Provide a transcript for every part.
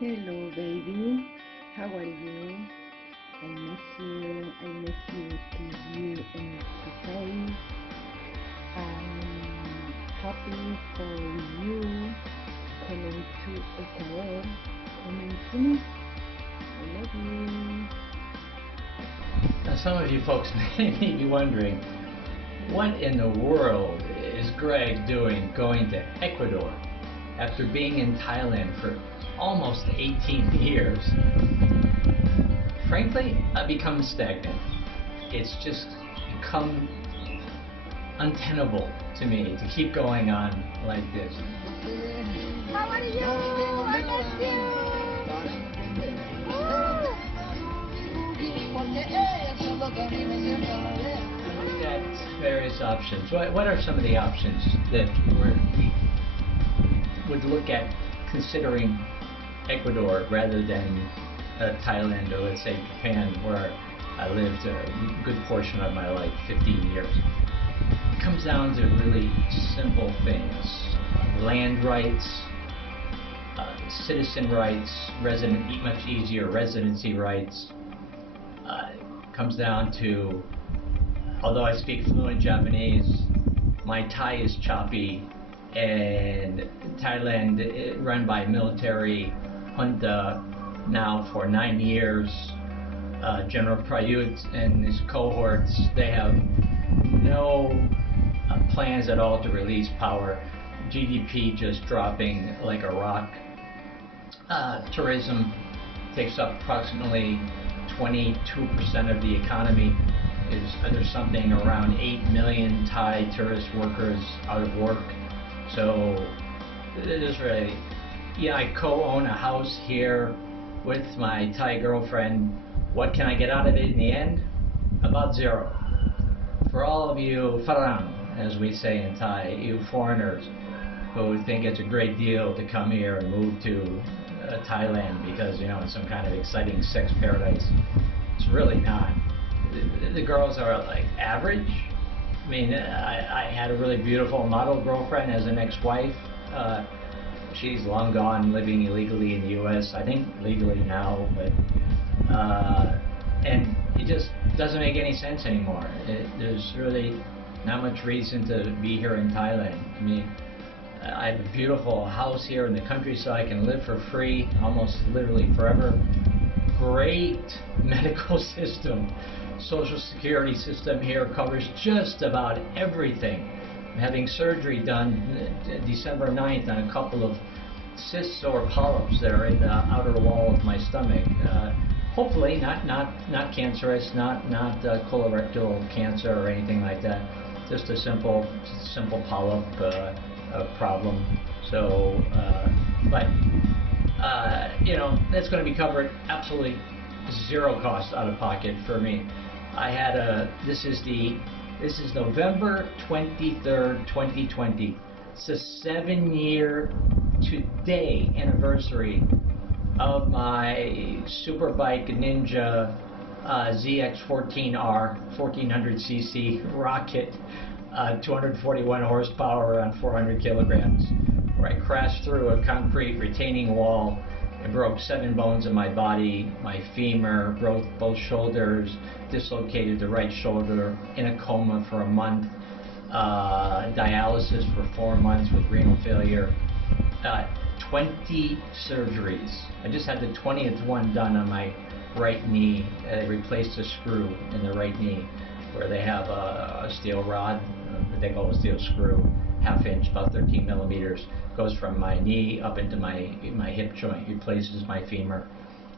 Hello, baby. How are you? I miss you. I miss you to you and to face. I'm happy for you coming to Ecuador. Coming to me. I love you. Now, some of you folks may be wondering, what in the world is Greg doing going to Ecuador after being in Thailand for almost 18 years? Frankly, I've become stagnant. It's just become untenable to me to keep going on like this. How are you? I miss you. Look at various options. What are some of the options that we would look at considering Ecuador rather than Thailand, or let's say Japan, where I lived a good portion of my life, 15 years? It comes down to really simple things: land rights, citizen rights, much easier residency rights. It comes down to, although I speak fluent Japanese, my Thai is choppy, and Thailand, run by military junta now for 9 years. General Prayut and his cohorts, they have no plans at all to release power. GDP just dropping like a rock. Tourism takes up approximately 22% of the economy. There's something around 8 million Thai tourist workers out of work. So there's really, I co-own a house here with my Thai girlfriend. What can I get out of it in the end? About zero. For all of you farang, as we say in Thai, you foreigners who think it's a great deal to come here and move to Thailand because, it's some kind of exciting sex paradise, it's really not. The girls are like average. I mean, I had a really beautiful model girlfriend as an ex-wife. She's long gone, living illegally in the U.S. I think legally now, but and it just doesn't make any sense anymore. There's really not much reason to be here in Thailand. I mean, I have a beautiful house here in the countryside. I can live for free, almost literally forever. Great medical system. Social security system here covers just about everything. I'm having surgery done December 9th on a couple of cysts or polyps that are in the outer wall of my stomach. Hopefully not cancerous, not colorectal cancer or anything like that. Just a simple polyp problem. So, but that's going to be covered absolutely zero cost out of pocket for me. This is November 23rd, 2020. It's the 7-year today anniversary of my Superbike Ninja ZX14R 1400cc rocket, 241 horsepower on 400 kilograms, where I crashed through a concrete retaining wall and broke 7 bones in my body, my femur, broke both shoulders, dislocated the right shoulder, in a coma for a month, dialysis for 4 months with renal failure, 20 surgeries. I just had the 20th one done on my right knee. They replaced a screw in the right knee where they have a steel rod, what they call a steel screw, 1/2 inch, about 13 millimeters, goes from my knee up into my hip joint, replaces my femur.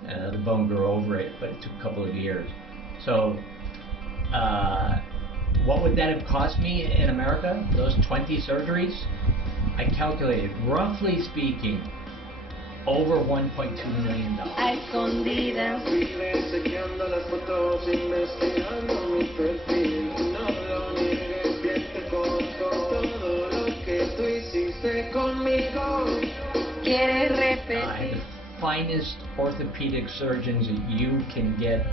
The bone grew over it, but it took a couple of years. So what would that have cost me in America, those 20 surgeries? I calculated, roughly speaking, over $1.2 million. A escondidas. Quiere repetir. The finest orthopedic surgeons that you can get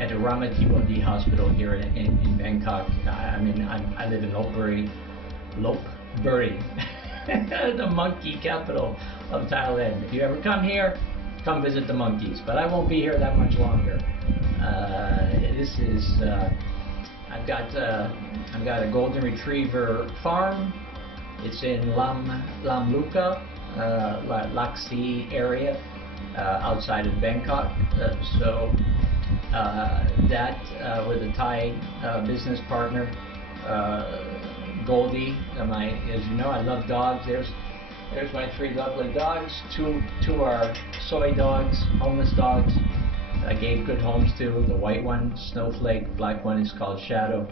at the Ramatibondi Hospital here in Bangkok. I mean, I live in Lopburi, the monkey capital of Thailand. If you ever come here, come visit the monkeys, but I won't be here that much longer. This is I've got a golden retriever farm. It's in Lam Luka, Laxi area, outside of Bangkok. That with a Thai business partner, Goldie. As you know, I love dogs. There's my 3 lovely dogs. Two are soy dogs, homeless dogs. I gave good homes to. The white one, Snowflake. Black one is called Shadow.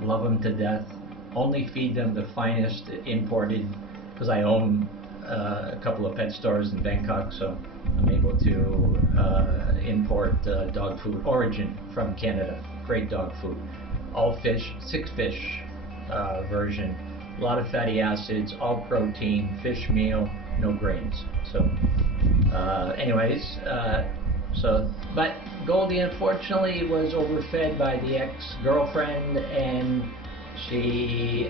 Love them to death. Only feed them the finest imported, because I own a couple of pet stores in Bangkok, so I'm able to import dog food origin from Canada. Great dog food. All fish, 6 fish version. A lot of fatty acids, all protein, fish meal, no grains. So but Goldie unfortunately was overfed by the ex-girlfriend, and she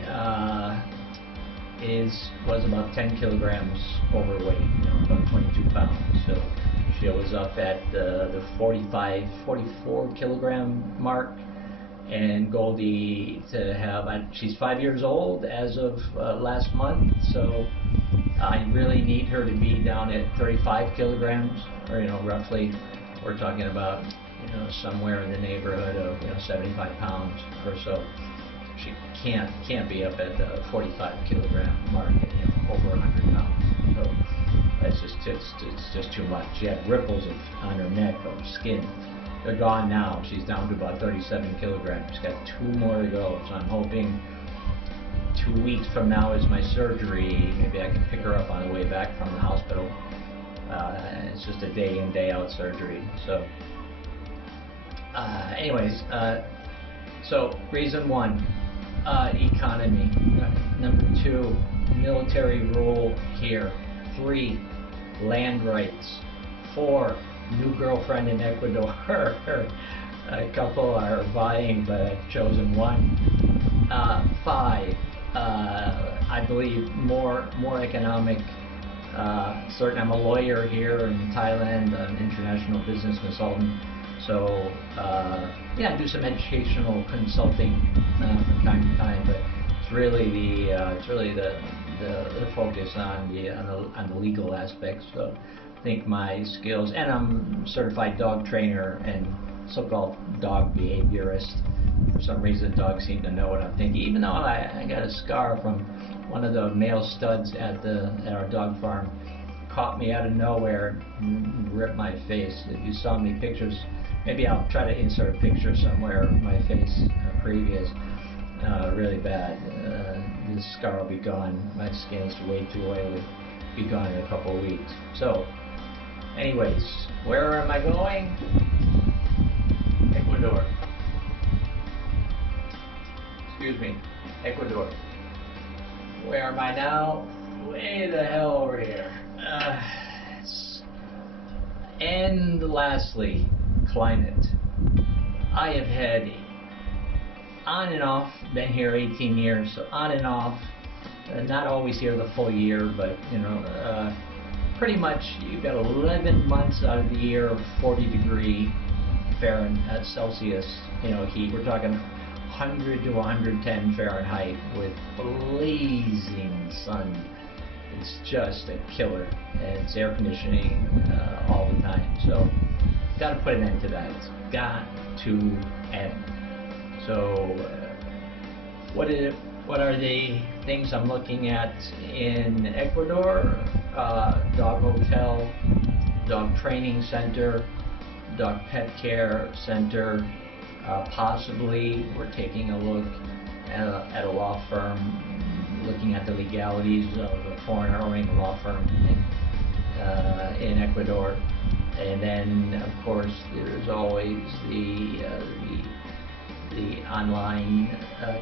was about 10 kilograms overweight, about 22 pounds. So she was up at the 44 kilogram mark. And Goldie she's 5 years old as of last month, so I really need her to be down at 35 kilograms, or roughly, we're talking about somewhere in the neighborhood of 75 pounds or so. She can't be up at the 45 kilogram mark, over 100 pounds. So it's just too much. She had ripples on her neck of skin. They're gone now. She's down to about 37 kilograms. She's got 2 more to go. So I'm hoping 2 weeks from now is my surgery. Maybe I can pick her up on the way back from the hospital. It's just a day in, day out surgery. So so reason 1, economy. Number 2, military rule here. 3, land rights. 4, new girlfriend in Ecuador. A couple are vying, but I've chosen one. 5, I believe more economic. Certain, I'm a lawyer here in Thailand, an international business consultant. So yeah, I do some educational consulting from time to time, but it's really the focus on the legal aspects. So I think my skills, and I'm a certified dog trainer and so-called dog behaviorist. For some reason, dogs seem to know what I'm thinking, even though I got a scar from one of the male studs at our dog farm. Caught me out of nowhere and ripped my face. If you saw me pictures, maybe I'll try to insert a picture somewhere of my face previous. Really bad. This scar will be gone. My skin's way too oily. Be gone in a couple of weeks. So anyways, where am I going? Ecuador. Excuse me, Ecuador. Where am I now? Way the hell over here. And lastly, climate. I have had on and off, been here 18 years, so on and off, not always here the full year, but pretty much you've got 11 months out of the year of 40-degree Fahrenheit, Celsius, heat. We're talking 100 to 110 Fahrenheit with blazing sun. It's just a killer, and it's air conditioning all the time. So, got to put an end to that. It's got to end. So, what are the things I'm looking at in Ecuador? Dog hotel, dog training center, dog pet care center. Possibly, we're taking a look at a law firm, looking at the legalities of a foreigner owning a law firm in Ecuador. And then, of course, there's always the online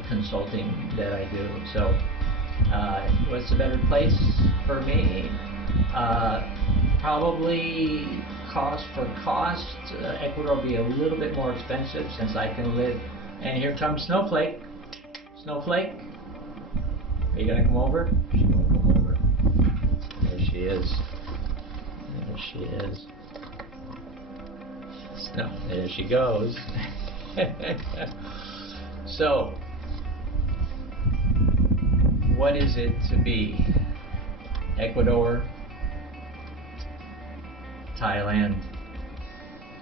consulting that I do. So, what's a better place for me? Probably cost for cost. Ecuador will be a little bit more expensive since I can live. And here comes Snowflake. Snowflake, are you gonna come over? She won't come over. There she is. There she is. No, there she goes. So, what is it to be Ecuador, Thailand,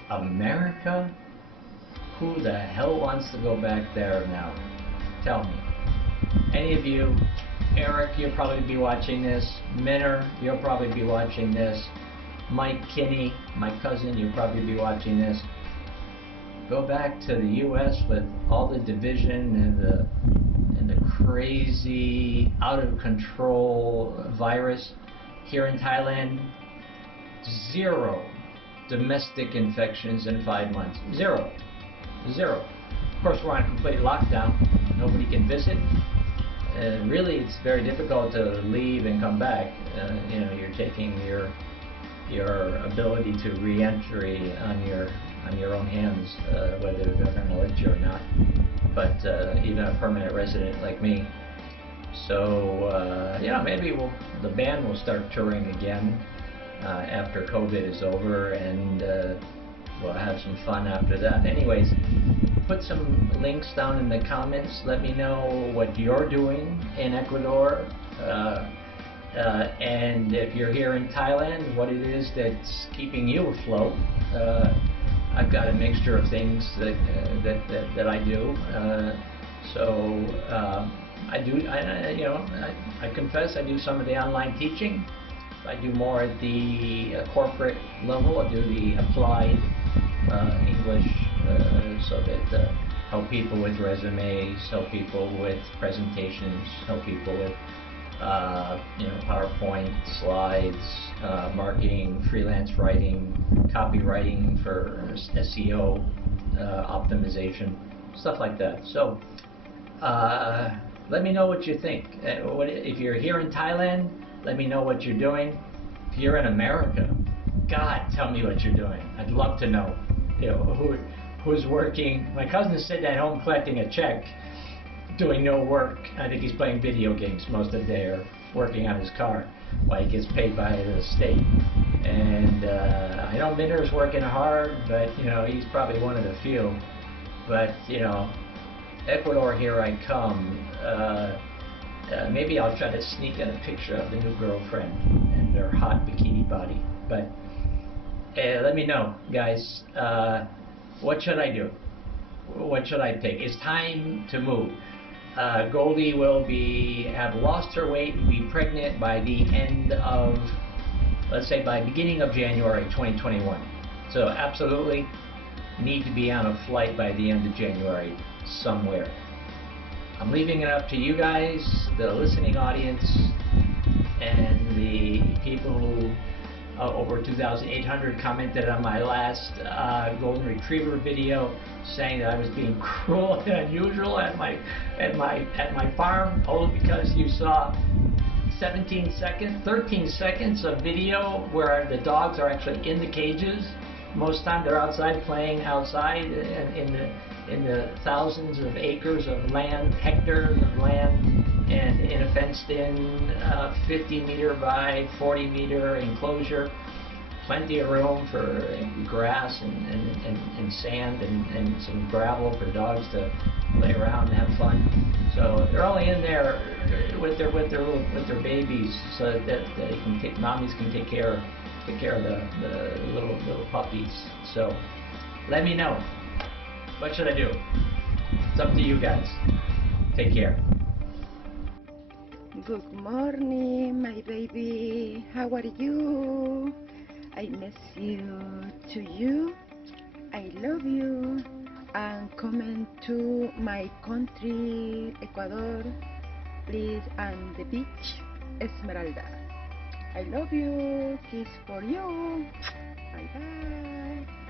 America? Who the hell wants to go back there now? Tell me. Any of you, Eric, you'll probably be watching this. Minner, you'll probably be watching this. Mike Kinney, my cousin, you'll probably be watching this. Go back to the U.S. with all the division and the crazy, out of control virus. Here in Thailand, 0 domestic infections in 5 months. 0. Of course, we're on complete lockdown. Nobody can visit. Really, it's very difficult to leave and come back. You know, you're taking your ability to re-entry on your own hands, whether they're going to let you or not. But even a permanent resident like me. So you know, maybe the band will start touring again after COVID is over, and we'll have some fun after that. Anyways, put some links down in the comments. Let me know what you're doing in Ecuador, and if you're here in Thailand, what it is that's keeping you afloat. I've got a mixture of things that I do. I confess I do some of the online teaching. I do more at the corporate level. I do the applied English, so that help people with resumes, help people with presentations, help people with PowerPoint, slides, marketing, freelance writing, copywriting for SEO optimization, stuff like that. So let me know what you think. If you're here in Thailand, let me know what you're doing. If you're in America, God, tell me what you're doing. I'd love to know. You know, who's working. My cousin is sitting at home collecting a check, doing no work. I think he's playing video games most of the day or working on his car while he gets paid by the state. And I know Minner's working hard, but you know, he's probably one of the few. But you know, Ecuador, here I come. Maybe I'll try to sneak in a picture of the new girlfriend and her hot bikini body. But let me know, guys. What should I do? What should I pick? It's time to move. Goldie will have lost her weight, be pregnant by the end of, let's say by beginning of January 2021. So absolutely need to be on a flight by the end of January somewhere. I'm leaving it up to you guys, the listening audience, and the people who over 2,800 commented on my last golden retriever video, saying that I was being cruel and unusual at my farm, only because you saw 13 seconds of video where the dogs are actually in the cages. Most of the time they're outside playing outside in the thousands of acres of land, hectares of land, and in a fenced-in 50-meter by 40-meter enclosure. Plenty of room for grass and sand and some gravel for dogs to play around and have fun. So they're only in there with their babies, so that mommies can take care of the little puppies. So let me know. What should I do? It's up to you guys. Take care. Good morning, my baby. How are you? I miss you to you. I love you. And coming to my country, Ecuador, please, and the beach, Esmeralda. I love you. Kiss for you. Bye bye.